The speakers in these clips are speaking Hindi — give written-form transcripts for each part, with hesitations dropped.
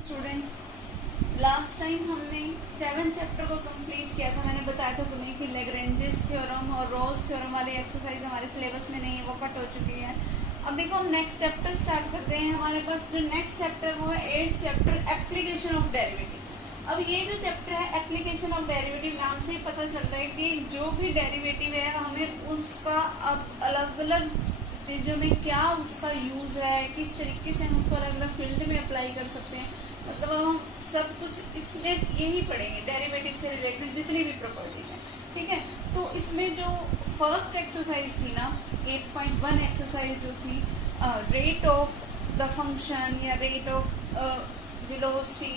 स्टूडेंट्स, लास्ट टाइम हमने 7 चैप्टर को कंप्लीट किया था। मैंने बताया था तुम्हें कि लेग्रेंजेस थ्योरम और रोज थ्योरम वाली एक्सरसाइज हमारे सिलेबस में नहीं है, वो कट हो चुकी है। अब देखो हम नेक्स्ट चैप्टर स्टार्ट करते हैं। हमारे पास जो नेक्स्ट चैप्टर वो है 8th chapter application of derivative. अब ये जो चैप्टर है एप्लीकेशन ऑफ डेरिवेटिव, नाम से ही पता चल रहा है कि जो भी डेरिवेटिव है हमें उसका अब अलग अलग चीज़ों में क्या उसका यूज है, किस तरीके से हम उसको अलग अलग फील्ड में अप्लाई कर सकते हैं। मतलब अब हम सब कुछ इसमें यही पढ़ेंगे, डेरिवेटिव से रिलेटेड जितनी भी प्रॉपर्टीज है, ठीक है। तो इसमें जो फर्स्ट एक्सरसाइज थी ना, 8.1 एक्सरसाइज जो थी, रेट ऑफ द फंक्शन या रेट ऑफ वेलोसिटी,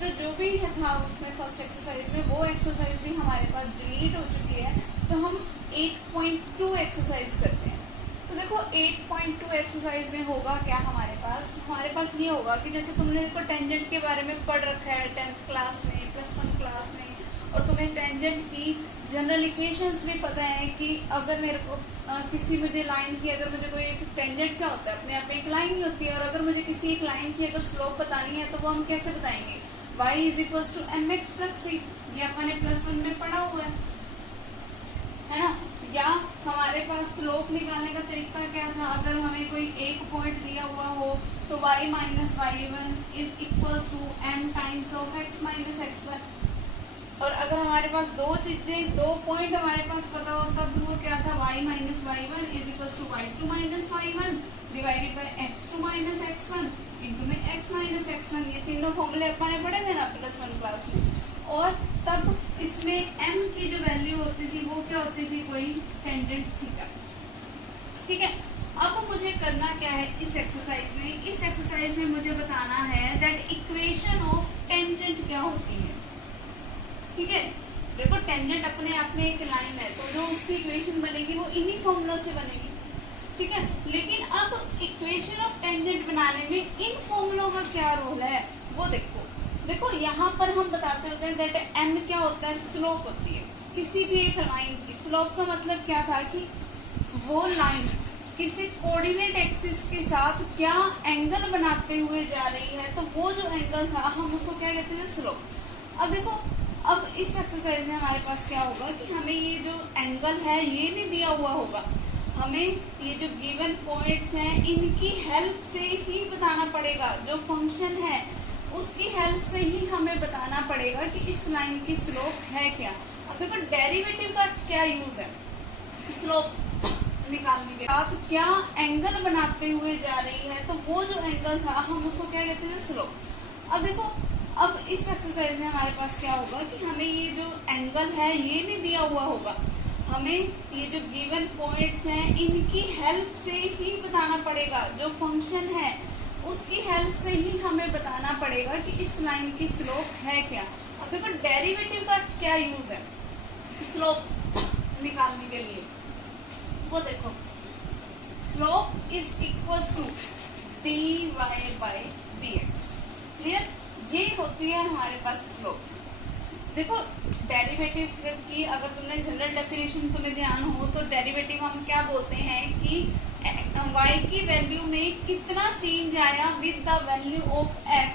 तो जो भी था उसमें फर्स्ट एक्सरसाइज में, वो एक्सरसाइज भी हमारे पास डिलीट हो चुकी है। तो हम 8.2 एक्सरसाइज करते हैं। तो देखो 8.2 एक्सरसाइज में होगा क्या हमारे पास ये होगा कि जैसे तुमने देखो टेंजेंट के बारे में पढ़ रखा है 10th क्लास में, +1 क्लास में, और तुम्हें टेंजेंट की जनरल इक्वेशंस भी पता है कि अगर मेरे को मुझे लाइन की, अगर मुझे कोई एक टेंजेंट क्या होता है, अपने आप में एक लाइन ही होती है, और अगर मुझे किसी एक लाइन की अगर स्लोप बतानी है तो वो हम कैसे बताएंगे, y = mx + c। ये अपने +1 में पढ़ा हुआ है ना। या हमारे पास स्लोप निकालने का तरीका क्या था, अगर हमें कोई एक पॉइंट दिया हुआ हो तो y - y1 = m times of x - x1। और अगर हमारे पास दो पॉइंट हमारे पास पता हो तब वो क्या था, y - y1 = y2 - y1 divided by x2 - x1 into में x - x1। ये तीनों फॉर्मूले अपन ने पढ़े थे ना +1 क्लास में। और तब इसमें m की जो वैल्यू होती थी वो क्या होती थी, कोई टेंजेंट थीटा, ठीक है। अब मुझे करना क्या है इस एक्सरसाइज में मुझे बताना है दैट इक्वेशन ऑफ टेंजेंट क्या होती है, ठीक है। देखो टेंजेंट अपने आप में एक लाइन है, तो जो उसकी इक्वेशन बनेगी वो इन्हीं फॉर्मूला से बनेगी, ठीक है। लेकिन अब इक्वेशन ऑफ टेंजेंट बनाने में इन फॉर्मूलों का क्या रोल है वो देखो यहाँ पर हम बताते होते हैं दैट m क्या होता है, स्लोप होती है किसी भी एक लाइन की। स्लोप का मतलब क्या था कि वो लाइन किसी कोऑर्डिनेट एक्सिस के साथ क्या एंगल बनाते हुए जा रही है, तो वो जो एंगल था हम उसको क्या कहते थे, स्लोप। अब देखो अब इस एक्सरसाइज में हमारे पास क्या होगा कि हमें ये जो एंगल है ये नहीं दिया हुआ होगा, हमें ये जो गिवन पॉइंट्स हैं इनकी हेल्प से ही बताना पड़ेगा। जो फंक्शन है उसकी हेल्प से ही हमें बताना पड़ेगा कि इस लाइन की स्लोप है क्या। अब देखो डेरिवेटिव का क्या यूज है, स्लोप निकालने के साथ क्या एंगल बनाते हुए जा रही है, तो वो जो एंगल था हम उसको क्या कहते हैं, स्लोप। अब देखो अब इस एक्सरसाइज में हमारे पास क्या होगा कि हमें ये जो एंगल है ये नहीं दिया हुआ होगा, हमें ये जो गिवन पॉइंट्स हैं इनकी हेल्प से ही बताना पड़ेगा। जो फंक्शन है उसकी हेल्प से ही हमें बताना पड़ेगा कि इस लाइन की स्लोप है क्या। अब देखो डेरिवेटिव का क्या यूज है स्लोप निकालने के लिए, वो देखो स्लोप = dy/dx। क्लियर, ये होती है हमारे पास स्लोप। देखो डेरिवेटिव की अगर तुमने जनरल डेफिनेशन तुम्हें ध्यान हो तो डेरिवेटिव हम क्या बोलते हैं कि y की वैल्यू में कितना चेंज आया with the value of x,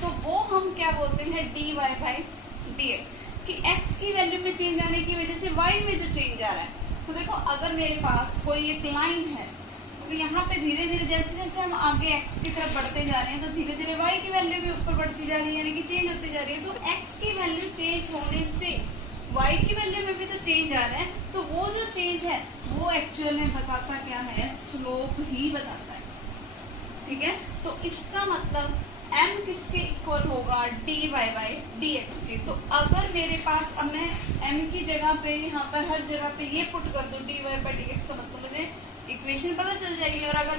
तो वो हम क्या बोलते हैं, dy/dx। कि x की वैल्यू में चेंज आने की वजह से y में जो चेंज आ रहा है। तो देखो अगर मेरे पास कोई एक लाइन है तो यहाँ पे धीरे धीरे जैसे जैसे हम आगे x की तरफ बढ़ते जा रहे हैं तो धीरे धीरे y की वैल्यू भी ऊपर बढ़ती जा रही है, यानी कि चेंज होती जा रही है। तो x की वैल्यू चेंज होने से y की वैल्यू में भी तो चेंज आ रहा है, तो वो जो चेंज है वो एक्चुअल में बताता क्या है, स्लोप ही बताता है, ठीक है। तो इसका मतलब m किसके इक्वल होगा, dy/dx के। तो अगर मेरे पास अब मैं m की जगह पे यहाँ पर हर जगह पे ये पुट कर दूं dy/dx, तो मतलब मुझे इक्वेशन पता चल जाएगी। और अगर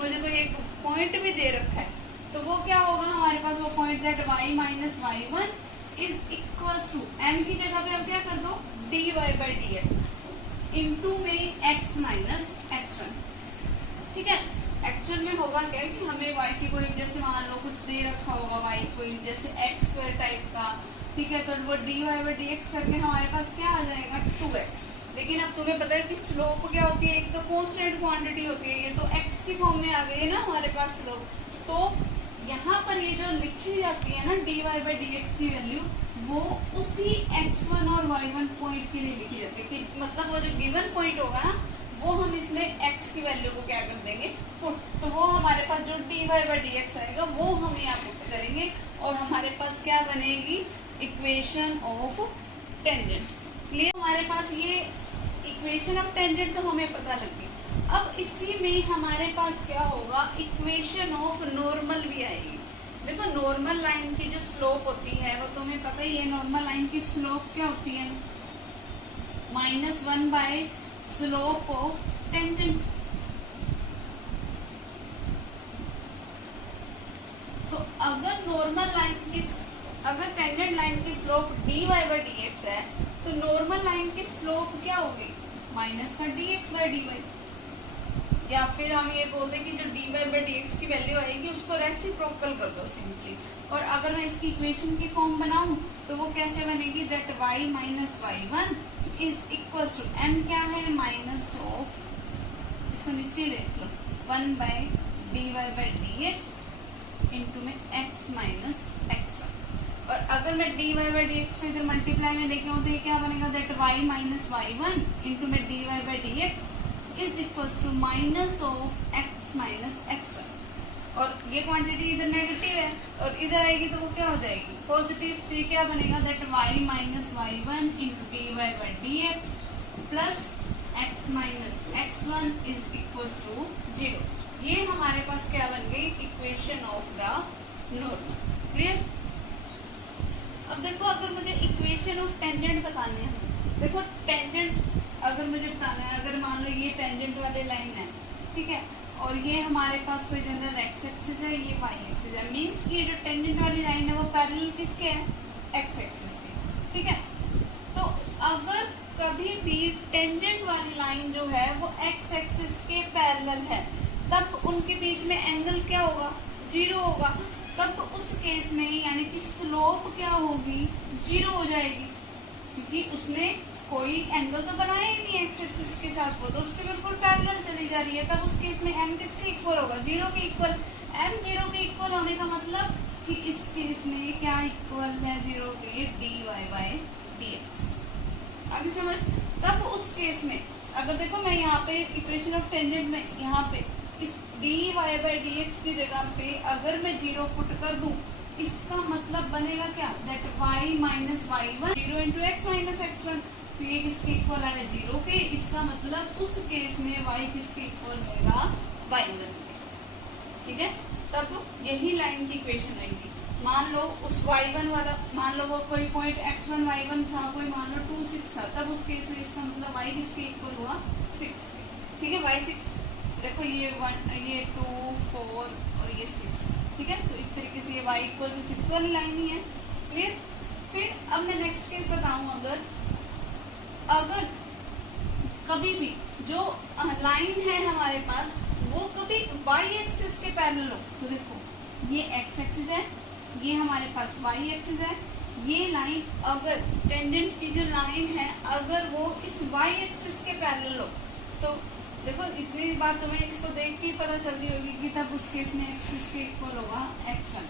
मुझे कोई एक पॉइंट भी दे रखा है तो वो क्या होगा हमारे पास, वो point that y - y1 = m की जगह पे अब क्या कर दो, dy/dx इंटू में x - x1, ठीक है। एक्चुअल में होगा क्या कि हमें y की कोई जैसे मान लो कुछ दे रखा होगा, y कोई जैसे x² टाइप का, ठीक है। तो वो dy/dx करके हमारे पास क्या आ जाएगा, 2x। लेकिन अब तुम्हें पता है कि स्लोप क्या होती है, एक तो कांस्टेंट क्वांटिटी होती है, ये तो x की फॉर्म में आ गई है ना हमारे पास स्लोप। तो यहाँ पर ये जो लिखी जाती है ना dy बाई dx की वैल्यू, वो उसी x1 और y1 पॉइंट के लिए लिखी जाती है कि मतलब वो जो गिवन पॉइंट होगा ना वो हम इसमें x की वैल्यू को क्या कर देंगे पुट, तो वो हमारे पास जो dy बाई dx आएगा वो हम यहाँ पुट करेंगे और हमारे पास क्या बनेगी इक्वेशन ऑफ टेंजेंट। क्लियर? हमारे पास ये इक्वेशन ऑफ टेंजेंट तो हमें पता लग गई। अब इसी में हमारे पास क्या होगा इक्वेशन ऑफ नॉर्मल भी आएगी। देखो नॉर्मल लाइन की जो स्लोप होती है वो तुम्हें पता ही है, नॉर्मल लाइन की स्लोप क्या होती है -1 बाय स्लोप ऑफ टेंजेंट। तो अगर नॉर्मल लाइन की अगर टेंजेंट लाइन की स्लोप dy बाई dx है तो नॉर्मल लाइन की स्लोप क्या होगी माइनस का dx बाई dy, या फिर हम ये बोलते हैं कि जो dy बाई dx की वैल्यू आएगी उसको रेसिप्रोकल कर दो सिंपली। और अगर मैं इसकी इक्वेशन की फॉर्म बनाऊं तो वो कैसे बनेगी that y minus y1 is equal to m क्या है माइनस ऑफ, इसको नीचे लिख लो 1 by dy by dx into में x माइनस x1। और अगर मैं dy बाई dx को इधर मल्टीप्लाई में लेके आऊँ तो ये क्या बनेगा that y minus y1 into में dy by dx is equal to minus of x minus x1। और ये क्वांटिटी इधर नेगेटिव है और इधर आएगी तो वो क्या हो जाएगी पॉजिटिव, तो ये क्या बनेगा that y minus y1 into dy by dx plus x minus x1 is equal to 0। ये हमारे पास क्या बन गई equation of the normal. Clear? अब देखो अगर मुझे इक्वेशन ऑफ टेंजेंट बताने हैं, देखो टेंजेंट अगर मुझे बताना है, अगर मान लो ये टेंजेंट वाले लाइन है ठीक है और ये हमारे पास कोई जनरल x एक्सिस है ये y एक्सिस है, मींस कि ये जो टेंजेंट वाली लाइन है वो पैरेलल किसके है x एक्सिस के। ठीक है, तो अगर कभी भी टेंजेंट वाली लाइन जो है वो x एक्सिस के पैरेलल है तब उनके बीच में एंगल क्या होगा 0 होगा, तब उस केस में यानी कि स्लोप क्या होगी 0 हो जाएगी क्योंकि उसने कोई एंगल तो बनाया ही नहीं एक्स एक्सिस के साथ, वो तो उसके बिल्कुल पैरेलल चली जा रही है। तब उस केस में m किसके इक्वल होगा 0 के इक्वल। m 0 के इक्वल होने का मतलब कि इस केस में क्या इक्वल है 0 के dy बाई dx। अभी समझ? तब उस केस में अगर देखो मैं यहाँ पे इक्वेशन ऑफ टेंजेंट में यहाँ पे इस dy बाई dx की जगह पे अगर मैं 0 पुट कर दूं इसका मतलब बनेगा क्या that y minus y1 0 into x minus x1, तो ये किसके इक्वल है 0 के। इसका मतलब उस केस में y किसके इक्वल होगा y1। ठीक है, तब यही लाइन की इक्वेशन आएगी। मान लो उस y1 वाला मान लो वो कोई पॉइंट x1 y1 था, कोई मान लो 2 6 था, तब उस केस में इसका मतलब y किसके इक्वल हुआ 6। ठीक है, y 6 देखो ये 1 ये 2 4 और ये 6। ठीक है, तो इस तरीके से ये y इक्वल टू 6 वाली लाइन ही है। क्लियर? फिर अब मैं नेक्स्ट केस बताऊं, अगर कभी भी जो लाइन है हमारे पास वो कभी y एक्सिस के पैरेलल हो, तो देखो ये x एक्सिस है, ये हमारे पास y एक्सिस है, ये लाइन अगर टेंजेंट की जो लाइन है अगर वो इस y एक्सिस के पैरेलल हो तो देखो इतनी बात तुम्हें इसको देख के पता चल रही होगी कि तब उस केस में x किसके इक्वल होगा x1।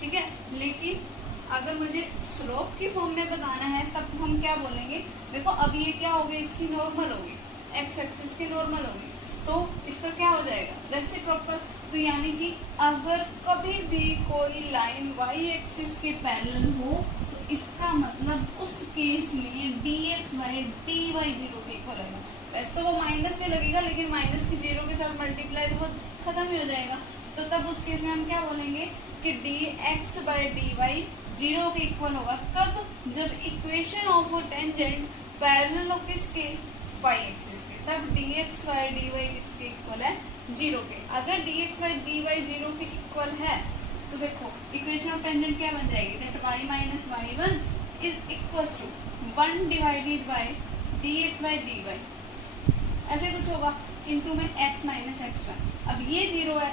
ठीक है, लेकिन अगर मुझे स्लोप की फॉर्म में बताना है तब हम क्या बोलेंगे, देखो अब ये क्या होगी इसकी नॉर्मल होगी x एक्सिस की नॉर्मल होगी, तो इसका क्या हो जाएगा रेसिप्रोकल। तो यानी कि अगर कभी भी कोई लाइन y एक्सिस के पैरेलल हो तो इसका मतलब उस केस में dx बाई dy 0 के इक्वल होगा। वैसे तो वो माइनस में लगेगा लेकिन माइनस की 0 के साथ मल्टीप्लाई तो वो खत्म ही हो जाएगा, तो तब उस केस में हम क्या बोलेंगे कि dx बाई dy 0 के इक्वल होगा। कब? जब इक्वेशन ऑफ टेंजेंट पैरेलल हो किसके y एक्सिस के, तब dx बाई dy किसके इक्वल है 0 के। अगर dx बाई dy 0 के इक्वल है तो देखो इक्वेशन ऑफ टेंजेंट क्या बन जाएगी that y minus y1 is equal to 1 divided by dx by dy ऐसे कुछ होगा इनटू में x माइनस x1। अब ये 0 है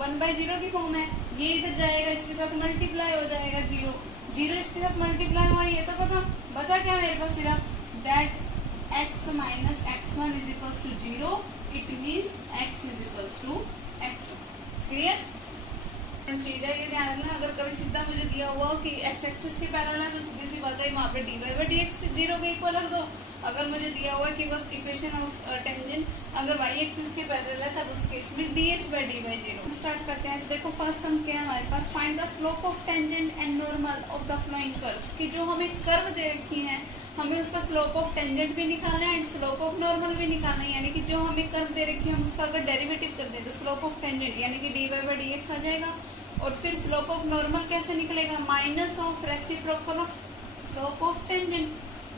1/0 की फॉर्म है, ये इधर जाएगा इसके साथ मल्टीप्लाई हो जाएगा 0 इसके साथ मल्टीप्लाई हुआ, ये तो खत्म। बचा क्या मेरे पास सिर्फ that x minus x1 is equal to 0, it means x is equal to x1। Clear? Important चीज है, ये ध्यान रखना। अगर कभी सीधा मुझे दिया हुआ कि एक्स एक्सिस के पैरेलल है तो सीधी सी बात है वहाँ पे D Y by D X 0 के इक्वल रख दो। अगर मुझे दिया हुआ है कि बस इक्वेशन ऑफ टेंजेंट अगर वाई एक्सिस के पैरेलल है तब उस केस में D X by D Y 0। Start करते हैं। देखो फर्स्ट सम क्या है हमारे पास, find the slope of tangent and normal of the following curve. कि जो हमें कर्व दे रखी है हमें उसका स्लोप ऑफ टेंजेंट भी निकालना है एंड स्लोप ऑफ नॉर्मल भी निकालना है। यानी कि जो हमें कर्व दे रखी है हम उसका अगर डेरिवेटिव कर दें तो स्लोप ऑफ टेंजेंट यानी कि D Y by D X आ जाएगा। और फिर स्लोप ऑफ नॉर्मल कैसे निकलेगा, minus of reciprocal of slope of tangent.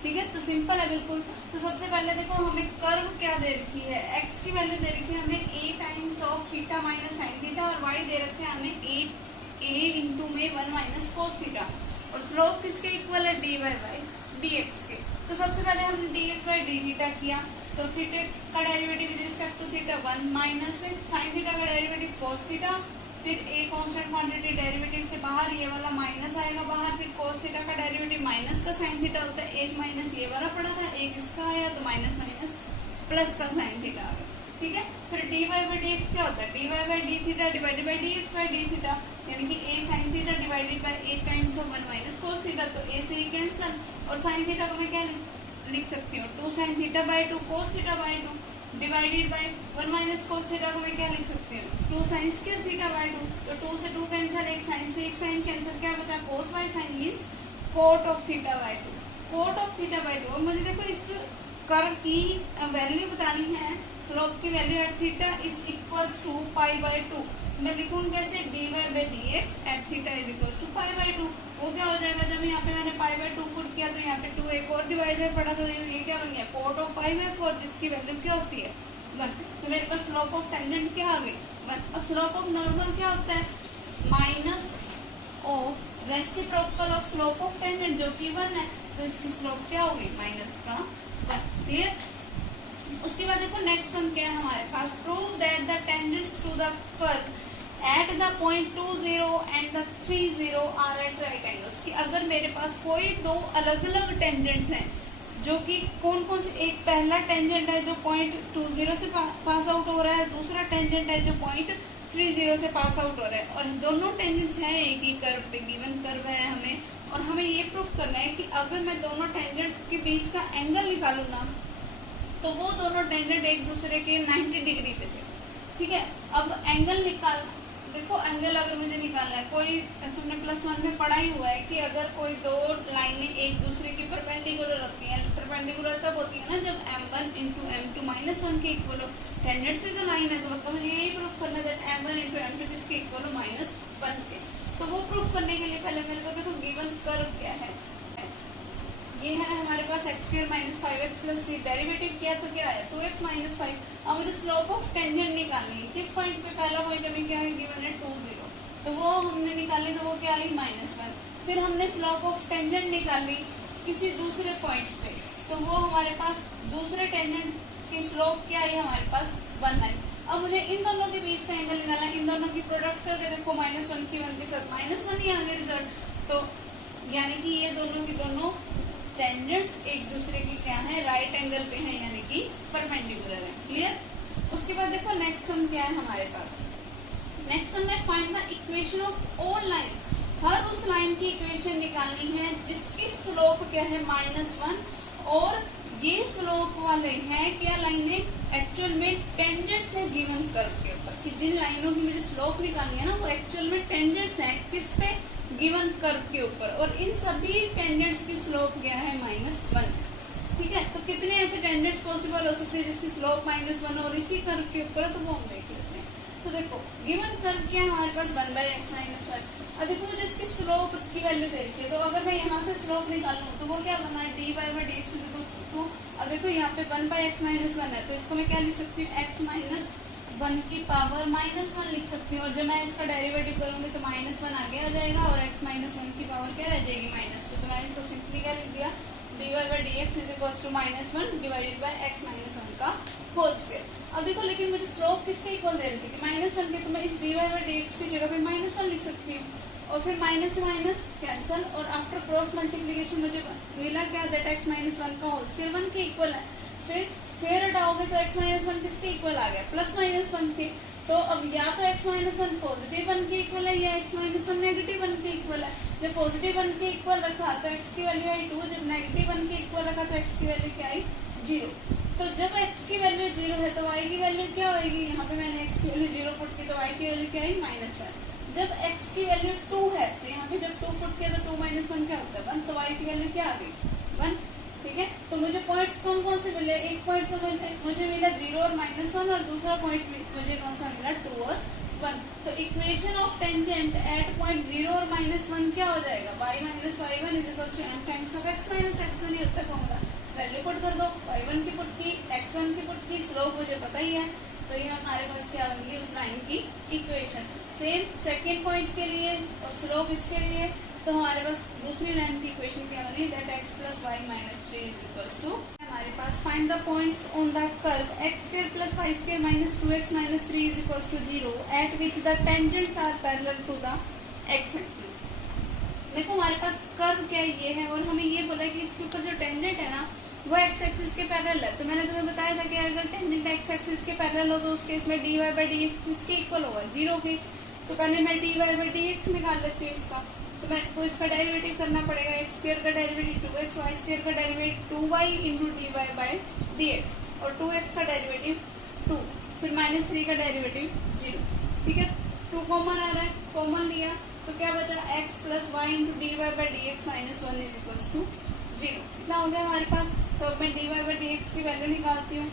ठीक है, तो सिंपल है बिल्कुल। तो सबसे पहले देखो हमें कर्व क्या दे रखी है, एक्स की वैल्यू दे रखी है हमें a times of theta minus sine theta और y दे रखे हैं हमें a इंटू में 1 माइनस कोस थीटा। और स्लोप किसके इक्वल है, dy बाई dx के। तो सबसे पहले हमने dx बाई डी थीटा किया तो थीटा का derivative with respect to theta 1 minus sine theta का डेरिवेटिव कोस थीटा, फिर a कांस्टेंट क्वांटिटी डेरिवेटिव से बाहर ये वाला माइनस आएगा बाहर, फिर cos थीटा का डेरिवेटिव माइनस का sin थीटा होता है, एक माइनस ये वाला पड़ा था एक इसका आया तो माइनस माइनस प्लस का sin थीटा आ गया। ठीक है, फिर dy बाई dx क्या होता है, dy by D theta divided by dx by D theta यानी कि a sin theta divided by a times of 1 minus cos theta. तो a से ही कैंसल और sin थीटा को मैं क्या लिख सकती हूँ 2 sin theta by 2 cos theta by 2 divided by 1 minus cos theta को मैं क्या लिख सकती हूँ 2 साइन स्क्वायर थीटा बाई 2। तो 2 से 2 कैंसिल, एक साइन से एक साइन कैंसिल, क्या बचा cos by sine means cot of theta by 2, cot of theta by 2। और मुझे देखो इस कर्व की वैल्यू बतानी है, स्लोप की value at theta is equals to pi by 2। मैं लिखूँ कैसे, D Y by D X at theta is equals to pi by 2। वो क्या हो जाएगा, जब यहाँ पे मैंने पाई बाई 2 पुट किया तो यहाँ पे 2 एक और डिवाइड में पड़ा था, ये क्या बन गया कोट ऑफ पाई बाई 4 जिसकी वैल्यू क्या होती है 1। तो मेरे पास स्लोप ऑफ टेंजेंट क्या आ गई 1। अब स्लोप ऑफ नॉर्मल क्या होता है, minus of reciprocal of slope of tangent जो कि 1 है, तो इसकी स्लोप क्या होगी माइनस का 1। क्लियर। उसके बाद देखो नेक्स्ट सम क्या है हमारे पास, prove that the tangents to the curve at the point 2 0 and the 3 0 are at right angles. कि अगर मेरे पास कोई दो अलग अलग टेंजेंट्स हैं जो कि कौन कौन से, एक पहला टेंजेंट है जो पॉइंट 2 0 से पास आउट हो रहा है, दूसरा टेंजेंट है जो पॉइंट 3 0 से पास आउट हो रहा है, और दोनों टेंजेंट्स हैं एक ही कर्व पे, गिवन कर्व है हमें, और हमें ये प्रूफ करना है कि अगर मैं दोनों टेंजेंट्स के बीच का एंगल निकालू ना तो वो दोनों टेंजेंट एक दूसरे के 90 डिग्री पे थे। ठीक है, अब एंगल निकाल, देखो एंगल अगर मुझे निकालना है, कोई तुमने +1 में पढ़ा ही हुआ है कि अगर कोई दो लाइनें एक दूसरे की परपेंडिकुलर होती हैं, परपेंडिकुलर तब होती है ना जब m1 इंटू m2 -1 के इक्वल हो। टेंजेंट से जो लाइन है तो मतलब मुझे यही प्रूफ करना है m1 इंटू m2 किसके इक्वल हो -1 के। तो वो प्रूफ करने के लिए पहले मेरे को देखो गिवन कर्व क्या है, ये है हमारे पास x square minus 5x plus C, derivative किया तो क्या है 2x माइनस 5। अब मुझे स्लोप ऑफ टेंजेंट निकालनी है, किस पॉइंट पे, पहला पॉइंट हमें क्या है गिवन है 2 0, तो वो हमने निकाली तो वो क्या आई -1। फिर हमने स्लोप ऑफ टेंजेंट निकाली किसी दूसरे पॉइंट पे, तो वो हमारे पास दूसरे टेंजेंट की स्लोप क्या आई हमारे पास 1 आई। अब मुझे इन दोनों के बीच का एंगल निकालना है, इन दोनों की प्रोडक्ट करके देखो -1 की 1 के साथ -1 ही आ गया रिजल्ट। तो यानी कि ये दोनों की दोनों टेंजेंट्स एक दूसरे की क्या है राइट एंगल पे है, यानी कि परपेंडिकुलर है। क्लियर। उसके बाद देखो नेक्स्ट सम क्या है हमारे पास, नेक्स्ट सम में find the equation of all lines. हर उस लाइन की इक्वेशन निकालनी है जिसकी स्लोप क्या है -1, और ये स्लोप वाले हैं क्या लाइनें एक्चुअल में टेंजेंट्स है गिवन कर्व के ऊपर, कि जिन लाइनों की मुझे स्लोप निकालनी है ना वो एक्चुअल में टेंजेंट्स हैं किस पे, गिवन कर्व के ऊपर, और इन सभी टेंजेंट्स की स्लोप क्या है -1। ठीक है, तो कितने ऐसे टेंजेंट्स पॉसिबल हो सकते हैं जिसकी स्लोप -1 और इसी कर्व के ऊपर है, तो वो हम देख लेते हैं। तो देखो गिवन कर्व क्या है हमारे पास 1/x - 1। और देखो मुझे इसकी स्लोप की वैल्यू दे रखी है, तो अगर मैं यहाँ से स्लोप निकालूँ तो वो क्या बनना है dy बाई dx = 2। अब देखो यहाँ पे 1/x - 1 है, तो इसको मैं क्या लिख सकती हूँ x - 1 की पावर -1 लिख सकती हूँ, और जब मैं इसका डेरिवेटिव करूंगी तो -1 आगे आ जाएगा और x - 1 की पावर क्या रह जाएगी -2। तो मैंने इसको सिंपली क्या लिख दिया dy by dx = -1 divided by x - 1 का होल स्क्वायर। अब देखो लेकिन मुझे स्लोप किसके इक्वल दे रही थी कि -1 के, तो मैं इस dy बाई dx की जगह पे -1 लिख सकती हूँ, और फिर माइनस से माइनस कैंसल, और आफ्टर क्रॉस मल्टीप्लीकेशन मुझे मिला क्या दैट x - 1 का होल स्क्वायर 1 के इक्वल है। फिर स्क्वायर हटाओगे तो x - 1 किसके इक्वल आ गया +-1 के। तो अब या तो x minus one positive one के इक्वल है या x minus one negative one के इक्वल है। जब पॉजिटिव वन के इक्वल रखा तो x की वैल्यू आई 2, जब नेगेटिव वन के इक्वल रखा तो x की वैल्यू क्या आई 0। तो जब x की वैल्यू 0 है तो y की वैल्यू क्या होगी, यहाँ पे मैंने x की वैल्यू 0 पुट की तो y की वैल्यू क्या आई -1। जब x की वैल्यू 2 है तो यहाँ पे जब 2 पुट किया तो 2 माइनस 1 क्या होता है 1, तो y की वैल्यू क्या आ गई 1। ठीक है, तो मुझे पॉइंट्स कौन कौन से मिले, एक पॉइंट तो मुझे मिला 0 और -1 और दूसरा पॉइंट मुझे कौन सा मिला 2 और 1। तो equation of tangent at point 0 और -1 क्या हो जाएगा, y minus y1 is equal to m times of x minus x1 ही होता है फॉर्मूला। वैल्यू पुट कर दो, y1 की पुट की, x1 की पुट की, स्लोप मुझे पता ही है, तो ये हमारे पास क्या बन उस लाइन की इक्वेशन। सेम सेकेंड पॉइंट के लिए और स्लोप इसके लिए, तो हमारे पास दूसरी लाइन की इक्वेशन क्या बनी, that x plus Y minus 3 is equal to, हमारे पास find the points on the curve x square plus Y square minus 2x minus 3 is equal to 0 at which the tangents are parallel to the x axis. देखो हमारे पास कर्व क्या ये है और हमें ये बोला कि इसके ऊपर जो टेंजेंट है ना वो x एक्सिस के पैरेलल है। तो मैंने तुम्हें बताया था कि अगर टेंजेंट x एक्सिस के पैरेलल हो तो उस केस में dy बाई dx किसके इक्वल होगा 0 के। तो पहले मैं dy बाई dx निकाल लेती हूँ इसका, तो मेरे को इसका डेरिवेटिव करना पड़ेगा, x स्क्वायर का डेरिवेटिव 2x, y स्क्वायर का derivative 2y into dy by dx और 2x का डेरिवेटिव 2, फिर -3 का डेरिवेटिव 0। ठीक है, 2 कॉमन आ रहा है, कॉमन लिया तो क्या बचा x plus Y into dy by dx minus 1 is equal to 0। इतना हो गया हमारे पास। तो मैं dy बाई dx की वैल्यू निकालती हूँ,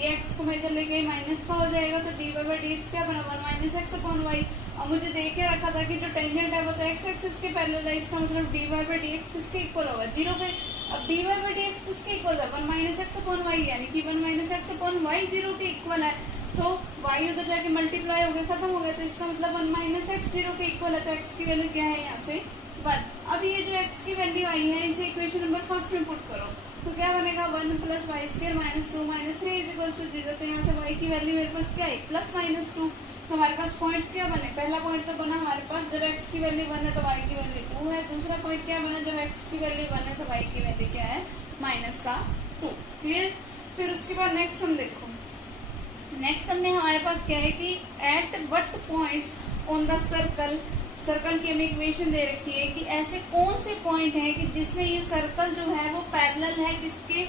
ये x को मैं जब लेके माइनस का हो जाएगा तो dy बाई dx क्या बना 1 माइनस एक्स अपॉन वाई। और मुझे देख के रखा था कि जो टेंजेंट है वो तो x एक्सिस के पैरेलल है, इसका मतलब dy बाई dx किसके इक्वल होगा 0 पे। अब dy बाई dx किसके इक्वल है 1 माइनस एक्स अपॉन वाई, यानी कि 1 माइनस एक्स अपॉन वाई 0 के इक्वल है। तो y उधर जाके मल्टीप्लाई हो गया, खत्म हो गया, तो इसका मतलब 1 माइनस एक्स 0 के इक्वल है। तो x की वैल्यू क्या है यहाँ से 1। अब ये जो x की वैल्यू आई है इसे इक्वेशन नंबर फर्स्ट में पुट करो तो क्या बनेगा 1 plus Y square minus 2 minus 3 is equal to 0। तो यहाँ से y की वैल्यू मेरे पास क्या है प्लस माइनस 2। तो हमारे पास पॉइंट्स क्या बने, पहला पॉइंट तो बना हमारे पास जब x की वैल्यू 1 है तो y की वैल्यू 2 है। दूसरा पॉइंट क्या बना जब x की वैल्यू 1 है तो y की वैल्यू क्या है माइनस का 2। क्लियर। फिर उसके बाद नेक्स्ट सम देखो, नेक्स्ट सम में हमारे पास क्या है कि at what point on the circle, circle की हमें इक्वेशन दे रखी है कि ऐसे कौन से पॉइंट हैं कि जिसमें ये सर्कल जो है वो पैरेलल है किसके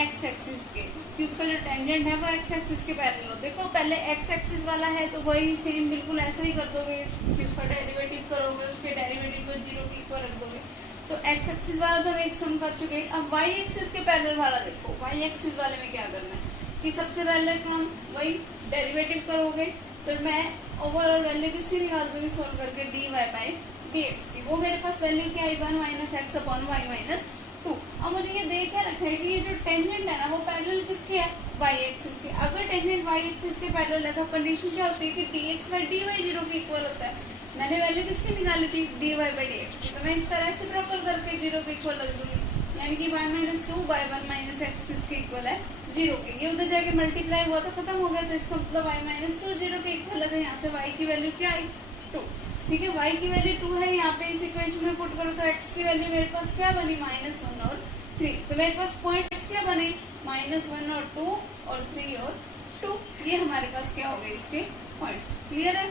x एक्सिस के, कि उसका जो टेंजेंट है वो x एक्सिस के पैरेलल हो। देखो पहले x एक्सिस वाला है तो वही सेम बिल्कुल ऐसा ही कर दोगे कि उसका डेरिवेटिव करोगे, उसके डेरिवेटिव को 0 के इक्वल रख दोगे। तो x एक्सिस वाला तो हम एक सम कर चुके। अब y एक्सिस के पैरेलल वाला देखो, y एक्सिस वाले में क्या करना है कि सबसे पहले काम वही डेरिवेटिव करोगे। तो मैं ओवरऑल वैल्यू किसकी निकाल दूंगी सोल्व करके dy बाई dx की, वो मेरे पास वैल्यू क्या आई 1 minus X upon Y minus 2। अब मुझे ये देख के रखा है कि ये जो टेंजेंट है ना वो पैरेलल किसके है y एक्सिस के। अगर टेंजेंट y एक्सिस के पैरेलल है तो कंडीशन क्या होती है कि dx बाई dy 0 के इक्वल होता है। मैंने वैल्यू किसकी निकाली थी dy बाई dx की, तो मैं इस तरह से रेसिप्रोकल करके 0 के इक्वल रख दूंगी, यानी कि y minus 2 by 1 minus x किसके इक्वल है 0 के। ये उधर जाके मल्टीप्लाई हुआ तो खत्म हो गया, तो इसका मतलब y माइनस 2 0 के इक्वल है। तो यहाँ से y की वैल्यू क्या आई 2। ठीक है, y की वैल्यू 2 है, यहाँ पे इस इक्वेशन में पुट करो तो x की वैल्यू मेरे पास क्या बनी -1 और 3। तो मेरे पास पॉइंट्स क्या बने -1 और 2 और 3 और 2, ये हमारे पास क्या हो गए इसके पॉइंट्स। क्लियर है।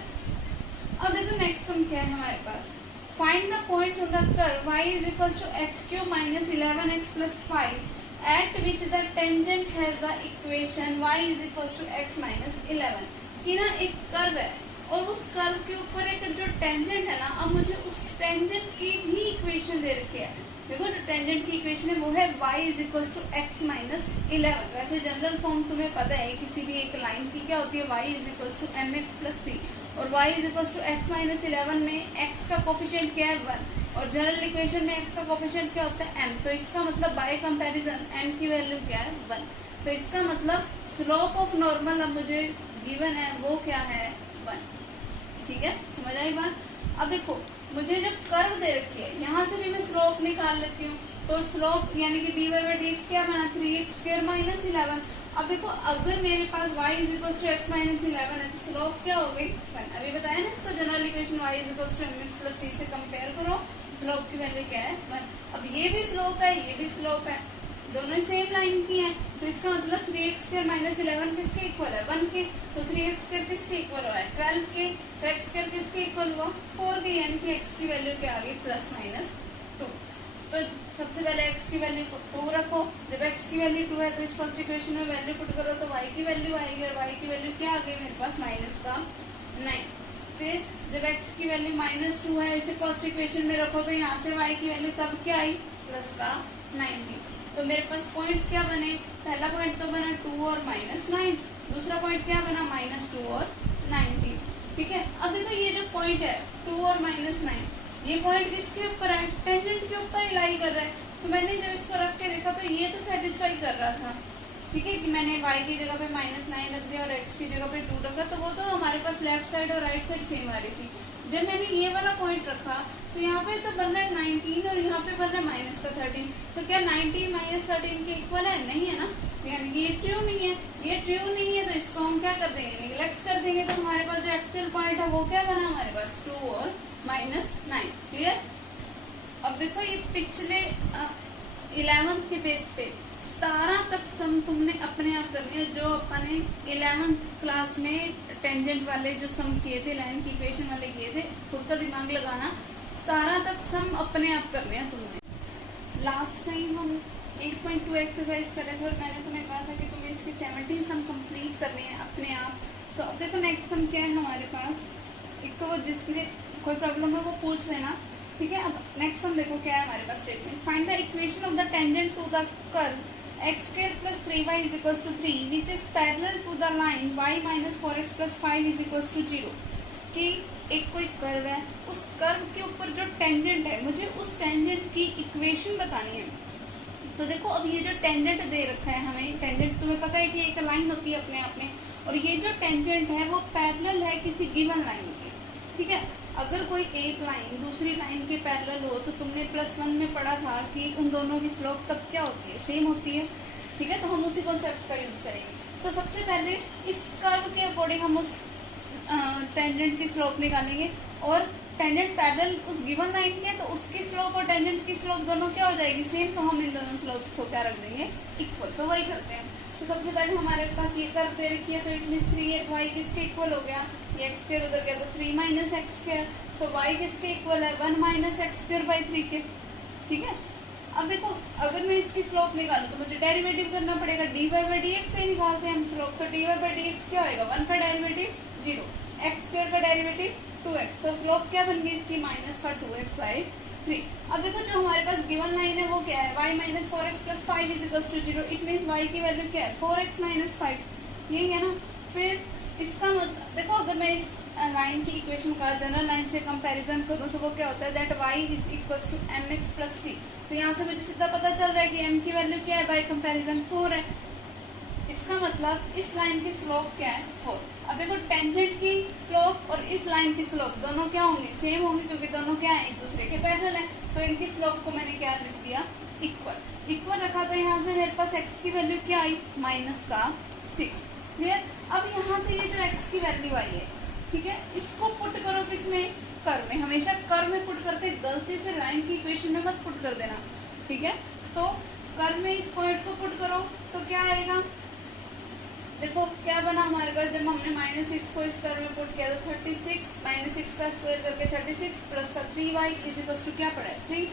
अब देखो नेक्स्ट सम क्या है हमारे पास, find the points on the curve y is equal to x³ minus 11x plus 5 at which the tangent has the equation y is equal to x minus 11। कि ना एक कर्व है और उस कर्व के ऊपर एक जो टेंजेंट है ना, अब मुझे उस टेंजेंट की भी इक्वेशन दे रखी है। देखो जो टेंजेंट की इक्वेशन है वो है y is equal to x minus 11। वैसे जनरल फॉर्म तुम्हें पता है किसी भी एक लाइन की क्या होती है y is equal to mx plus c, और y is equal to x minus 11 में x का कोफिशिएंट क्या है 1 और जनरल इक्वेशन में x का कोफिशिएंट क्या होता है m। तो इसका मतलब बाय कंपैरिजन m की वैल्यू क्या है 1। तो इसका मतलब स्लोप ऑफ नॉर्मल अब मुझे गिवन है वो क्या है 1। ठीक है, समझ आई बात। अब देखो मुझे जो कर्व दे रखी है यहाँ से भी मैं स्लोप निकाल लेती हूँ, तो स्लोप यानी कि dy बाई dx क्या बना 3x² माइनस 11। अब देखो अगर मेरे पास y is equal to x minus 11 है तो स्लोप क्या हो गई 1। अभी बताया ना इसको general equation y is equal to mx plus c से कंपेयर करो, स्लोप की वैल्यू क्या है 1। अब ये भी स्लोप है ये भी स्लोप है, दोनों ही सेम लाइन की है, तो इसका मतलब 3x स्क्वायर माइनस 11 किसके इक्वल है, 1 के। तो 3x स्क्वायर किसके इक्वल हुआ है, 12 के। तो x स्क्वायर किसके इक्वल हुआ, 4 के, यानी कि x की वैल्यू क्या आ गई, प्लस माइनस 2। तो सबसे पहले x की वैल्यू 2 रखो। जब x की वैल्यू 2 है तो इस फर्स्ट इक्वेशन में वैल्यू पुट करो तो y की वैल्यू आएगी, और y की वैल्यू क्या आ गई मेरे पास, माइनस का 9। फिर जब x की वैल्यू माइनस 2 है, इसे फर्स्ट इक्वेशन में रखो तो यहाँ से y की वैल्यू तब क्या आई, प्लस का 19। तो मेरे पास पॉइंट्स क्या बने, पहला पॉइंट तो बना 2 और माइनस 9, दूसरा पॉइंट क्या बना, माइनस 2 और 19। ठीक है, अब देखो ये जो पॉइंट है 2 और माइनस 9, ये पॉइंट किसके ऊपर है, टेंजेंट के ऊपर ही लाई कर रहा है। तो मैंने जब इसको रख के देखा तो ये तो सेटिस्फाई कर रहा था। ठीक है, कि मैंने y की जगह पे माइनस 9 रख दिया और x की जगह पे 2 रखा, तो वो तो हमारे पास लेफ्ट साइड और राइट साइड सेम आ रही थी। जब मैंने ये वाला पॉइंट रखा तो यहाँ पे तो बन रहा है 19 और यहाँ पे बन रहा है माइनस का 13। तो क्या 19 माइनस 13 के इक्वल है, नहीं है ना, यानी कि ये ट्रू नहीं है। ये ट्रू नहीं है तो इसको हम क्या कर देंगे, निगलेक्ट कर देंगे। तो हमारे पास जो एक्चुअल पॉइंट है वो क्या बना, हमारे पास 2 और माइनस 9। क्लियर। अब देखो ये पिछले 11th के बेस पे 17 तक सम तुमने अपने आप करनी है, जो अपने 11th क्लास में टेंजेंट वाले जो सम किए थे, लाइन की इक्वेशन वाले किए थे, खुद का दिमाग लगाना। 17 तक सम अपने आप करने हैं तुमने। लास्ट टाइम हम 8.2 एक्सरसाइज कर रहे थे और मैंने तुम्हें कहा था कि तुम्हें इसकी 17 सम कंप्लीट करने हैं अपने आप। तो अब देखो नेक्स्ट सम क्या है हमारे पास। एक तो वो जिसने कोई प्रॉब्लम है वो पूछ लेना, ठीक है। अब नेक्स्ट सम देखो क्या है हमारे पास statement, find the equation of the tangent to the curve x square plus 3y is equals to 3 which is parallel to the line y minus 4x plus 5 is equals to 0। कि एक कोई कर्व है, उस कर्व के ऊपर जो टेंजेंट है, मुझे उस टेंजेंट की इक्वेशन बतानी है। तो देखो अब ये जो टेंजेंट दे रखा है हमें, टेंजेंट तुम्हें पता है कि एक लाइन होती है अपने आप में, और ये जो टेंजेंट है वो पैरेलल है किसी गिवन लाइन के। ठीक है, अगर कोई एक लाइन दूसरी लाइन के पैरेलल हो तो तुमने +1 में पढ़ा था कि उन दोनों की स्लोप तब क्या होती है, सेम होती है। ठीक है, तो हम उसी कॉन्सेप्ट का यूज करेंगे। तो सबसे पहले इस कर्व के अकॉर्डिंग हम उस टेंजेंट की स्लोप निकालेंगे, और टेंजेंट पैरेलल उस गिवन लाइन के, तो उसकी स्लोप और टेंजेंट की स्लोप दोनों क्या हो जाएगी, सेम। तो हम इन दोनों स्लोप्स को क्या रख देंगे, इक्वल। तो वही करते हैं। तो सबसे पहले हमारे पास ये कर्व दे रखी है, तो इट मींस 3y किसके इक्वल हो गया, ये x स्क्वायर उधर गया तो 3 माइनस एक्स स्क्वायर, तो y किसके इक्वल है, 1 माइनस एक्स स्क्वायर बाई 3 के। ठीक है, अब देखो अगर मैं इसकी स्लोप निकालूं तो मुझे डेरिवेटिव करना पड़ेगा, dy बाई dx से निकालते हैं हम स्लोप। तो dy बाई dx क्या होएगा, 1 का डेरिवेटिव 0, एक्स स्क्वायर का डेरिवेटिव 2x, तो स्लोप क्या बन गई इसकी, माइनस का 2x बाई 3। अब देखो जो हमारे पास गिवन लाइन है वो क्या है, y minus 4x plus 5 is equals to 0। It means y की वैल्यू क्या है, 4x माइनस 5, यही है ना। फिर इसका मतलब देखो अगर मैं इस लाइन की इक्वेशन का जनरल लाइन से कंपैरिजन करूं तो वो क्या होता है, that y is equals to mx plus c। तो यहाँ से मुझे सीधा पता चल रहा है कि m की वैल्यू क्या है, बाय कंपैरिजन 4 है। इसका मतलब इस लाइन की स्लोप क्या है, 4। अब देखो टेंजेंट की स्लोप और इस लाइन की स्लोप दोनों क्या होंगी, सेम होंगी, क्योंकि दोनों क्या है, एक दूसरे के पैरेलल है। तो इनकी स्लोप को मैंने क्या लिख दिया, इक्वल। इक्वल रखा तो यहाँ से मेरे पास x की वैल्यू क्या आई, माइनस का 6। क्लियर। अब यहाँ से ये जो x की वैल्यू आई है, ठीक है, इसको पुट करो किसमें, कर्व में। हमेशा कर्व में पुट करते, गलती से लाइन की इक्वेशन में मत पुट कर देना। ठीक है, तो कर्व में इस पॉइंट को पुट करो तो क्या आएगा, देखो क्या बना हमारे पास, जब हमने -6 को इस कर्व में पुट किया तो 36 -6 का स्क्वायर करके 36 प्लस का 3y इज इक्वल्स टू क्या पड़ा है, 3।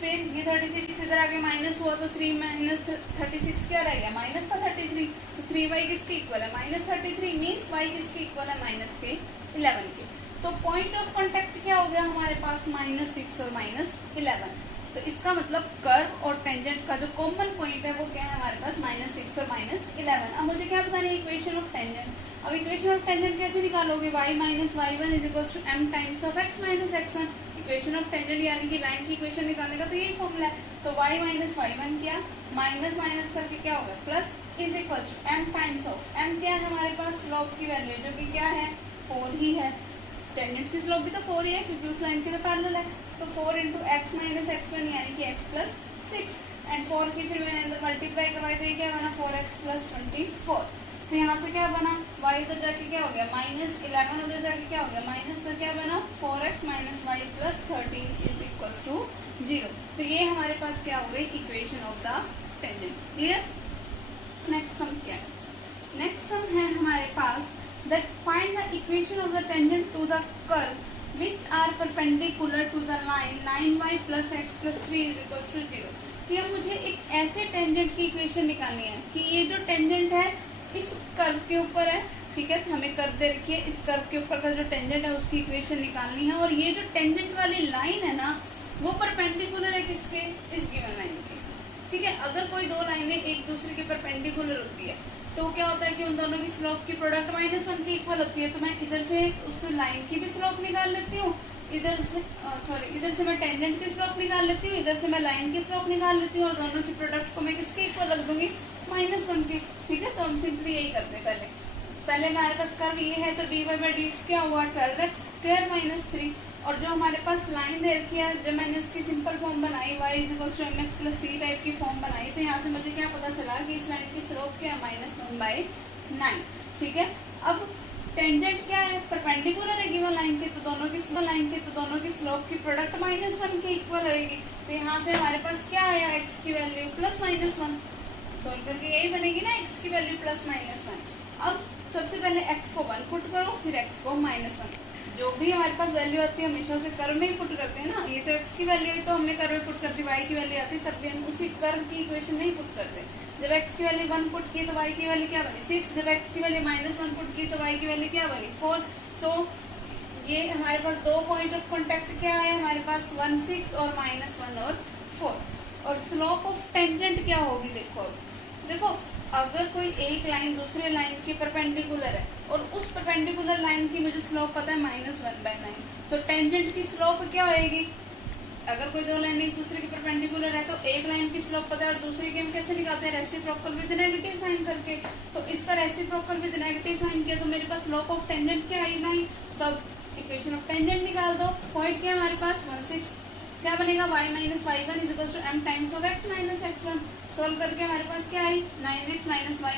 फिर ये 36 इधर आगे माइनस हुआ तो 3 माइनस 36 क्या रहेगा, माइनस का 33। तो 3y किसके इक्वल है, माइनस 33, मीन्स y किसके इक्वल है, माइनस के 11 के। तो पॉइंट ऑफ कॉन्टेक्ट क्या हो गया हमारे पास, -6 और -11। तो इसका मतलब कर्व और टेंजेंट का जो कॉमन पॉइंट है वो क्या है हमारे पास, -6 और -11। अब मुझे क्या बताना है, इक्वेशन ऑफ टेंजेंट। अब इक्वेशन ऑफ टेंजेंट कैसे निकालोगे, y minus y1 is equals to m times of x minus x1। Equation of tangent यानी कि लाइन की इक्वेशन निकालने का तो यही फॉर्मूला है। तो y माइनस y1 किया, माइनस माइनस करके क्या होगा, plus is equals to m times of m क्या है हमारे पास, स्लोप की वैल्यू जो कि क्या है, 4 ही है। टेंजेंट की स्लोप भी तो 4 ही है क्योंकि उस लाइन के तो पैरेलल है। तो 4 इंटू एक्स माइनस x1 यानी कि x प्लस 6, एंड 4 की फिर मैंने अंदर मल्टीप्लाई करवाई तो ये क्या बना, 4x प्लस 24। तो यहाँ से क्या बना, y उधर जाके क्या हो गया, -11 उधर जाके क्या हो गया, माइनस, तो क्या बना 4x minus y plus 13 is equals to 0। तो ये हमारे पास क्या हो गई, equation of the tangent. Clear? Next sum क्या है? नेक्स्ट सम है हमारे पास that find the equation of the tangent to the curve which are perpendicular to the line 9y + x + 3 = 0। कि अब मुझे एक ऐसे टेंजेंट की इक्वेशन निकालनी है कि ये जो टेंजेंट है इस कर्व के ऊपर है, ठीक है, हमें कर्व दे रखी है, इस कर्व के ऊपर का जो टेंजेंट है उसकी इक्वेशन निकालनी है, और ये जो टेंजेंट वाली लाइन है ना वो परपेंडिकुलर है किसके? इस गिवन लाइन के। ठीक है, अगर कोई दो लाइनें एक दूसरे के परपेंडिकुलर होती है तो क्या होता है कि उन दोनों की स्लोप की प्रोडक्ट -1 के इक्वल होती है। तो मैं इधर से उस लाइन की भी स्लोप निकाल लेती हूँ, इधर से मैं टेंजेंट की स्लोप निकाल लेती हूँ, इधर से मैं लाइन की स्लोप निकाल लेती हूँ, और दोनों की प्रोडक्ट को मैं किसके इक्वल रख दूंगी? -1 के। ठीक है, तो हम सिंपली यही करते हैं। पहले हमारे पास कर्व ये है तो dy/dx क्या हुआ? 12x² - 3, और जो हमारे पास लाइन दे रखी है, जब मैंने उसकी सिंपल फॉर्म बनाई y = mx + c टाइप की फॉर्म बनाई, तो यहाँ से मुझे क्या पता चला कि इस लाइन की स्लोप क्या है? -1/9। ठीक है, अब टेंजेंट क्या है? परपेंडिकुलर है गिवन लाइन के, तो दोनों की स्लोप की प्रोडक्ट -1 के इक्वल होगी। तो यहाँ से हमारे पास क्या आया? x की वैल्यू +-1। सोल्व करके यही बनेगी ना, x की वैल्यू +-1। अब सबसे पहले x को 1 पुट करो, फिर x को -1। जो भी हमारे पास वैल्यू आती है हमेशा उसे कर्व में ही पुट करते हैं ना। ये तो x की वैल्यू है तो हमने कर्व में पुट कर दी, y की वैल्यू आती है तब भी हम उसी कर्व की इक्वेशन में ही पुट करते हैं। जब x की वैल्यू 1 पुट की तो y की वैल्यू क्या बनी? 6। जब x की वैल्यू -1 पुट की तो y की वैल्यू क्या बनी? 4। सो ये हमारे पास दो पॉइंट ऑफ कॉन्टेक्ट क्या है हमारे पास? 1 6 और -1 और 4। और स्लोप ऑफ टेंजेंट क्या होगी? देखो अगर कोई एक लाइन दूसरे लाइन के परपेंडिकुलर है और उस परपेंडिकुलर लाइन की मुझे स्लोप पता है -1/9, तो टेंजेंट की स्लोप क्या होएगी? अगर कोई दो लाइन एक दूसरे के परपेंडिकुलर है तो एक लाइन की स्लोप पता है और दूसरी की हम कैसे निकालते हैं? रेसिप्रोकल विद नेगेटिव साइन करके। तो इसका रेसिप्रोकल विद नेगेटिव साइन किया तो मेरे पास स्लोप ऑफ टेंजेंट क्या आई? 9। तो अब इक्वेशन ऑफ टेंजेंट निकाल दो। पॉइंट क्या है हमारे पास? 1 6। क्या बनेगा? y - y1 = m times of x - x1। Solve करके हमारे पास क्या आई? 9x - y।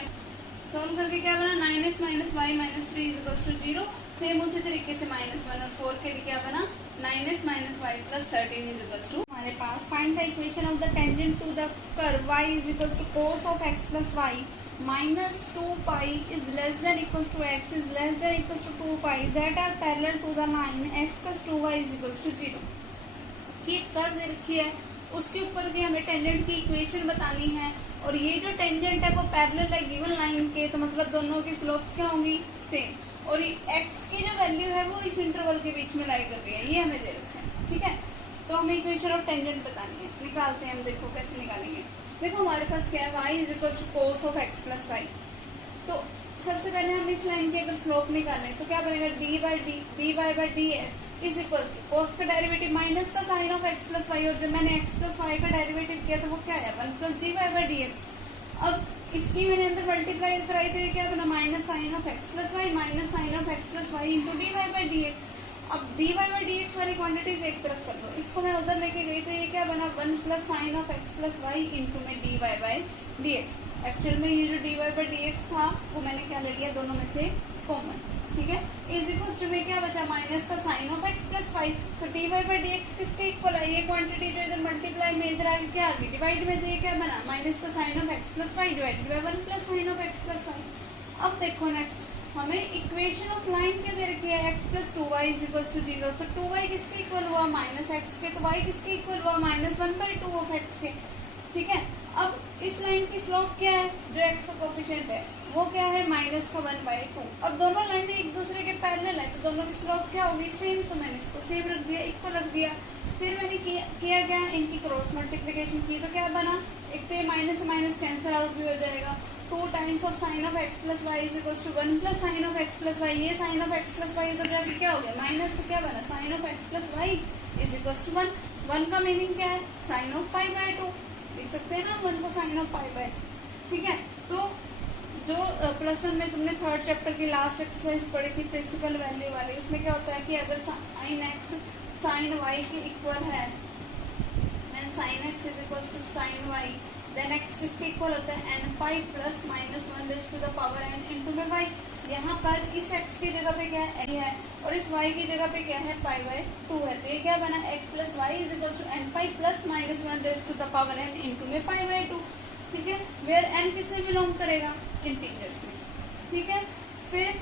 सोल्व करके क्या बना? 9x - y - 3 = 0। सेम उसी तरीके से -1 और 4 के लिए क्या बना? 9x - y + 13 = हमारे पास find the equation of the tangent to the curve y = cos of x + y minus 2pi is less than equals to x is less than equals to 2pi that are parallel to the line x + 2y = 0। की कर्व दे रखी है उसके ऊपर की हमें टेंजेंट की इक्वेशन बतानी है, और ये जो टेंजेंट है वो पैरेलल है गिवन लाइन के, तो मतलब दोनों की स्लोप्स क्या होंगी? सेम। और ये x की जो वैल्यू है वो इस इंटरवल के बीच में लाई कर रही है, ये हमें दे रखा है। ठीक है, तो हमें इक्वेशन ऑफ टेंजेंट बतानी है, निकालते हैं हम। देखो कैसे निकालेंगे। देखो हमारे पास क्या है? y = cos of x + y। तो सबसे पहले हम इस लाइन की अगर स्लोप निकालें तो क्या बनेगा? dy/dx = cos का डेरिवेटिव माइनस का साइन ऑफ x + y, और जब मैंने x + y का डेरिवेटिव किया तो वो क्या है? 1 + dy/dx। अब इसकी मैंने अंदर मल्टीप्लाई कराई तो ये क्या बना? Minus sine of x + y minus sine of x + y into dy/dx। अब dy/dx वाली क्वांटिटीज एक तरफ कर लो, इसको मैं उधर लेके गई तो ये क्या बना? 1 + sine of x + y into में dy/dx। एक्चुअल में ये जो dy/dx था वो मैंने क्या ले लिया? दोनों में से कॉमन। ठीक है, = में क्या बचा? माइनस का साइन ऑफ x + y। तो dy/dx किसके इक्वल है? ये क्वांटिटी जो इधर मल्टीप्लाई में इधर आगे क्या आ गई? डिवाइड में, तो ये क्या बना? माइनस का sine of x + y divided by 1 + sine of x + y। अब देखो नेक्स्ट हमें इक्वेशन ऑफ लाइन क्या दे रखी है? x + 2y = 0। तो 2y किसके इक्वल हुआ? -x के। तो y किसके इक्वल हुआ? -1/2 ऑफ x के। ठीक है, अब इस लाइन की स्लोप क्या है? जो x का कोफिशिएंट है वो क्या है? -1/2। अब दोनों लाइनें एक दूसरे के पैरेलल है तो दोनों की स्लोप क्या होगी? सेम। तो मैंने इसको सेम रख दिया, इक्वल रख दिया। फिर मैंने किया क्या? इनकी क्रॉस मल्टीप्लिकेशन की तो क्या बना? एक तो ये माइनस से माइनस कैंसिल आउट भी हो जाएगा। 2 times of sine of x + y = 1 + sine of x + y। ये साइन ऑफ x + y उधर जाके क्या हो गया? माइनस। तो क्या बना? Sign of x + y = 1। 1 का मीनिंग क्या है? Sine of π/2। देख सकते हैं ना 1 को साइन ऑफ π/2। ठीक है, तो जो +1 में तुमने 3rd चैप्टर की लास्ट एक्सरसाइज पढ़ी थी प्रिंसिपल वैल्यू वाली, उसमें क्या होता है कि अगर sin x sin y के इक्वल है, sin x = sin y, then x किसके इक्वल होता है? nπ + -1 n इंटू में y। यहाँ पर इस x की जगह पे क्या है? और इस y की जगह पे क्या है? π/2 है। तो ये क्या बना? x + y = nπ + -1 n into में π/2। ठीक है, वेयर एन किस में बिलोंग करेगा, इंटीजर्स में, ठीक है। फिर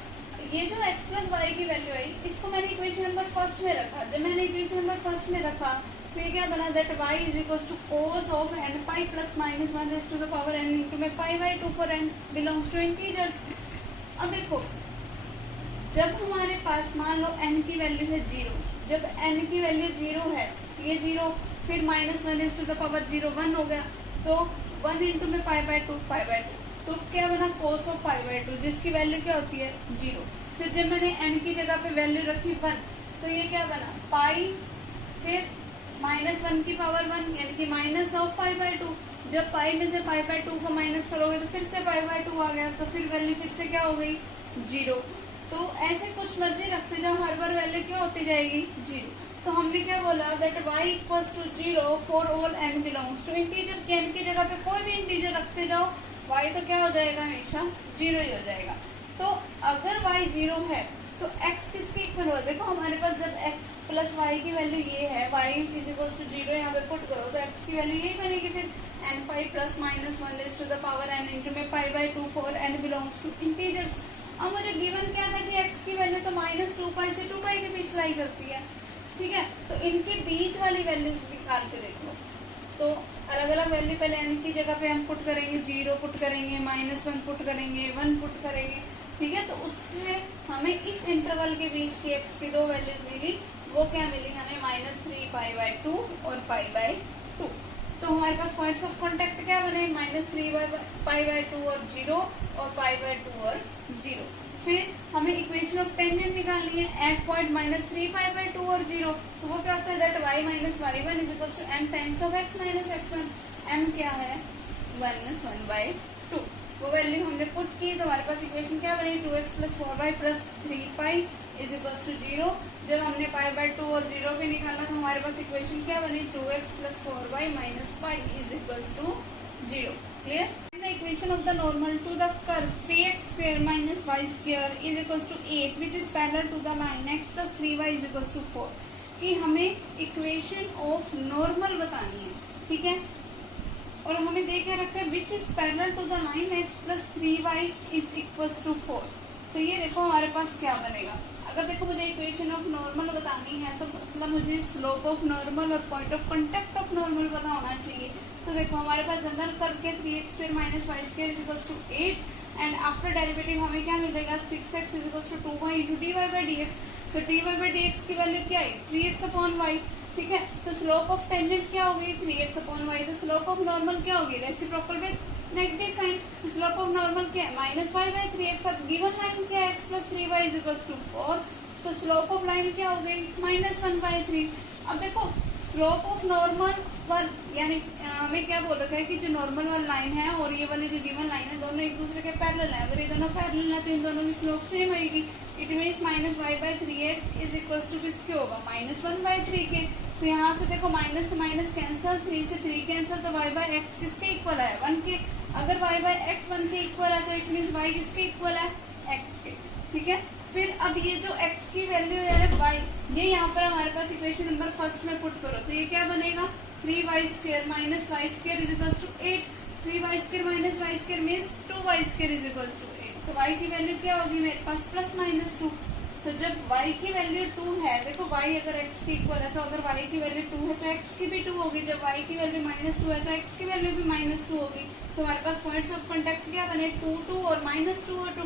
ये जो x प्लस वाई की वैल्यू आई, इसको मैंने इक्वेशन नंबर फर्स्ट में रखा। जब मैंने इक्वेशन नंबर फर्स्ट में रखा तो ये क्या बना, that y is equal to cos of n pi plus minus 1 raise to the power n into में pi by 2 for n belongs to integers. अब देखो, जब हमारे पास मान लो n की वैल्यू है 0, जब n की वैल्यू 0 है, ये 0 फिर minus 1 raise to the power 0 1 हो गया, तो 1 इंटू में पाई बाई 2 तो क्या बना, कोस ऑफ पाई बाई 2, जिसकी वैल्यू क्या होती है 0। फिर जब मैंने n की जगह पे वैल्यू रखी 1, तो ये क्या बना, पाई फिर माइनस 1 की पावर 1 यानी कि माइनस ऑफ पाई बाई 2। जब पाई में से पाई बाई 2 को माइनस करोगे तो फिर से पाई बाई 2 आ गया, तो फिर वैल्यू फिर से क्या हो गई 0। तो ऐसे कुछ मर्जी रखते जाओ, हर बार वैल्यू क्या होती जाएगी 0। तो हमने क्या बोला, that y equals to 0 for all n belongs to integer, कि n की जगह पे कोई भी इंटीजर रखते जाओ, y तो क्या हो जाएगा, हमेशा 0 ही हो जाएगा। तो अगर y 0 है तो x किसके इक्वल होगा, देखो हमारे पास जब x प्लस वाई की वैल्यू ये है, y इज इक्वल टू 0 यहाँ पे पुट करो तो x की वैल्यू यही बनेगी, फिर n pi plus minus 1 raise to the power n into में pi by 2 for n belongs to integers. अब मुझे गिवन क्या था कि x की वैल्यू तो माइनस 2 पाई से 2 पाई के बीच लाई करती है, ठीक है। तो इनके बीच वाली वैल्यूज निकाल के देख लो, तो अलग अलग वैल्यू पहले n की जगह पे हम पुट करेंगे, 0 पुट करेंगे, माइनस 1 पुट करेंगे, 1 पुट करेंगे, ठीक है। तो उससे हमें इस इंटरवल के बीच की x की दो वैल्यूज मिली, वो क्या मिली हमें, माइनस 3 पाई बाई 2 और पाई बाई 2। तो हमारे पास पॉइंट्स ऑफ कॉन्टेक्ट क्या बने, माइनस 3 पाई बाई 2 और 0 और पाई बाई 2 और 0। फिर हमें इक्वेशन ऑफ टेंजेंट निकालनी है at point minus 3 pi by 2 और 0। तो वो क्या होता है, that y minus Y 1 is equal to m times of x minus x1। m क्या है, माइनस 1 बाई 2। वो वैल्यू हमने पुट की, तो हमारे पास इक्वेशन क्या बनी, 2x plus 4y plus 3 pi is equal to 0। जब हमने पाई बाई 2 और 0 भी निकाला तो हमारे पास इक्वेशन क्या बनी, 2x plus 4y minus pi is equal to 0। Clear. The equation of the normal to the curve 3x square minus y square is equals to 8 which is parallel to the line x plus 3y is equals to 4। कि हमें इक्वेशन ऑफ नॉर्मल बतानी है, ठीक है, और हमें दे के रखा है which is parallel to the line x plus 3y is equals to 4। तो ये देखो हमारे पास क्या बनेगा, अगर देखो मुझे इक्वेशन ऑफ नॉर्मल बतानी है तो मतलब मुझे स्लोप ऑफ नॉर्मल और point of contact of normal पता होना चाहिए। तो देखो हमारे पास जनरल कर्व के 3x square minus Y square is equals to 8 and after derivative हमें क्या मिलेगा, 6x is equals to 2y into dy by dx। तो dy बाई dx की वैल्यू क्या है, 3x अपॉन y, ठीक है। तो स्लोप ऑफ टेंजेंट क्या होगी, 3x अपॉन y। तो स्लोप ऑफ नॉर्मल क्या होगी, reciprocal with negative sign. Slope of normal क्या है, माइनस वाई बाई 3x। अब गिवन लाइन क्या है, x plus 3y is equals to 4। तो स्लोप ऑफ लाइन क्या हो गई, माइनस 1 बाई 3। अब देखो स्लोप ऑफ नॉर्मल वन यानी हमें क्या बोल रखा है कि जो नॉर्मल वाली लाइन है और ये वाली जो गिवन लाइन है दोनों एक दूसरे के पैरेलल है। अगर ये दोनों पैरेलल है तो इन दोनों की स्लोप सेम आएगी। It means minus Y by 3x is equals to किसके होगा, माइनस 1 बाई 3 के। तो यहाँ से देखो माइनस से माइनस कैंसल, 3 से 3 कैंसल, तो y बाई एक्स किसके इक्वल है, 1 के। अगर y बाई एक्स 1 के इक्वल है तो इट मीन्स y किसके इक्वल है, x के, ठीक है। फिर अब ये जो x की वैल्यू है y, ये यहाँ पर हमारे पास इक्वेशन नंबर फर्स्ट में पुट करो तो ये क्या बनेगा, 3y square minus Y square is equals to 8। 3y square minus Y square means 2y square is equals to 8। तो y की वैल्यू क्या होगी मेरे पास, प्लस माइनस 2। तो जब y की वैल्यू 2 है, देखो y अगर x के इक्वल है तो अगर y की वैल्यू 2 है तो x की भी 2 होगी। जब y की वैल्यू माइनस 2 है तो x की वैल्यू भी माइनस 2 होगी। तो हमारे पास पॉइंट्स ऑफ कॉन्टेक्ट क्या बने, 2 2 और माइनस 2 और 2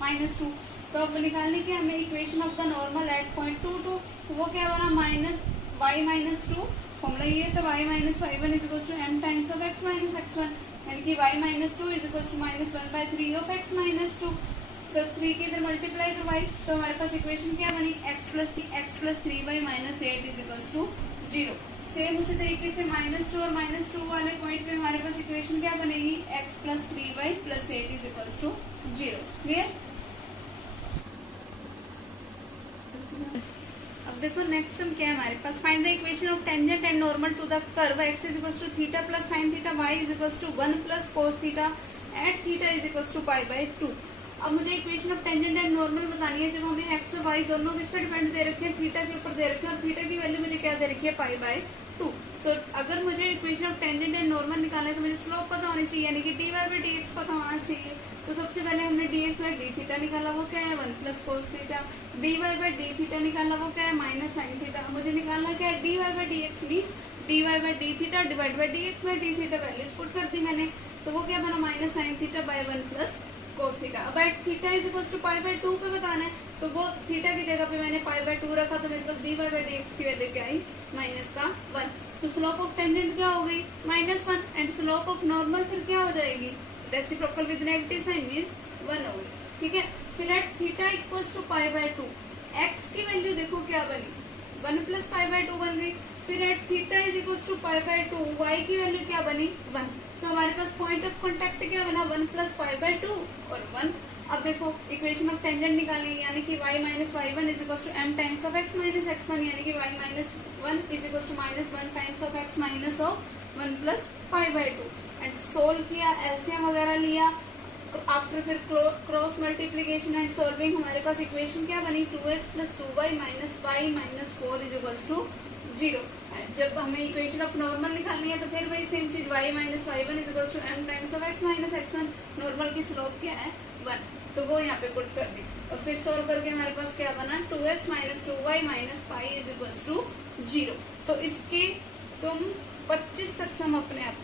माइनस 2। तो अब निकालने की हमें equation of the normal at point 2 2। तो वो क्या बना, माइनस y माइनस 2। फॉर्मूला ये तो y minus Y 1 is equals to m times of x minus x1, यानी कि y minus 2 is equals to minus 1 by 3 of x minus 2। तो 3 के इधर मल्टीप्लाई तो y, तो हमारे पास इक्वेशन क्या बनी, x plus 3 by minus 8 is equals to 0। Same उसी तरीके से माइनस 2 और माइनस 2 वाले पॉइंट पे हमारे पास इक्वेशन क्या बनेगी, x plus 3 by plus 8 is equals to 0। Clear. अब देखो नेक्स्ट सम क्या है हमारे पास, find the equation of tangent and normal to the curve x is equals to theta plus sine theta, y is equals to 1 plus cos theta at theta is equals to pi by 2। अब मुझे equation of tangent and normal बतानी है। जब हमें x और y दोनों किस पर डिपेंड दे रखे हैं, थीटा के ऊपर दे रखे हैं, और थीटा की वैल्यू मुझे क्या दे रखी है, पाई बाई 2। तो अगर मुझे equation of tangent and normal निकालना है तो मुझे स्लोप पता होनी चाहिए, यानी कि dy बाई dx पता होना चाहिए। तो सबसे पहले हमने dx बाई डी थीटा निकाला, वो क्या है 1 plus cos theta. dy by D theta निकाला, वो क्या है माइनस साइन थीटा। मुझे निकालना क्या है dy by dx means dy by D theta divide by dx by D theta, values put कर दी मैंने, तो वो क्या बना minus sine theta by 1 plus cos theta. अब at theta is equal to pi by 2 पे बताना है, तो वो थीटा की जगह पे मैंने पाई बाई 2 रखा, तो मेरे पास डी बाई dx की वैल्यू क्या आई माइनस का 1। तो स्लोप ऑफ टेंजेंट क्या हो गई -1 एंड स्लोप ऑफ नॉर्मल फिर क्या हो जाएगी reciprocal with negative sign means 1 हो गई, ठीक है। फिर at theta equals to pi by 2 X की वैल्यू देखो क्या बनी 1 प्लस पाई बाई 2 बन गई। फिर at theta is equals to pi by 2 वाई की वैल्यू क्या बनी 1। तो हमारे पास पॉइंट ऑफ कॉन्टेक्ट क्या बना 1 प्लस पाई बाई 2 और 1। अब देखो इक्वेशन ऑफ टेंजेंट निकालेंगे, यानी कि y minus Y one is equal to m times of x minus x1, यानी कि y minus 1 is equal to minus 1 times of x minus of 1 plus pi by 2 and solve किया, एलसीएम वगैरह लिया। आफ्टर फिर क्रॉस मल्टीप्लीकेशन एंड सॉल्विंग हमारे पास इक्वेशन क्या बनी 2x plus 2y minus 5 minus 4 is equal to 0। जब हमें इक्वेशन ऑफ नॉर्मल निकालनी है तो फिर वही सेम चीज y minus Y one is equal to m times of x minus x1, normal की स्लोप क्या है 1, तो वो यहाँ पे पुट कर दी और फिर सॉल्व करके हमारे पास क्या बना 2x minus 2y minus 5 is equal to 0। तो इसके तुम 25 तक सम अपने आप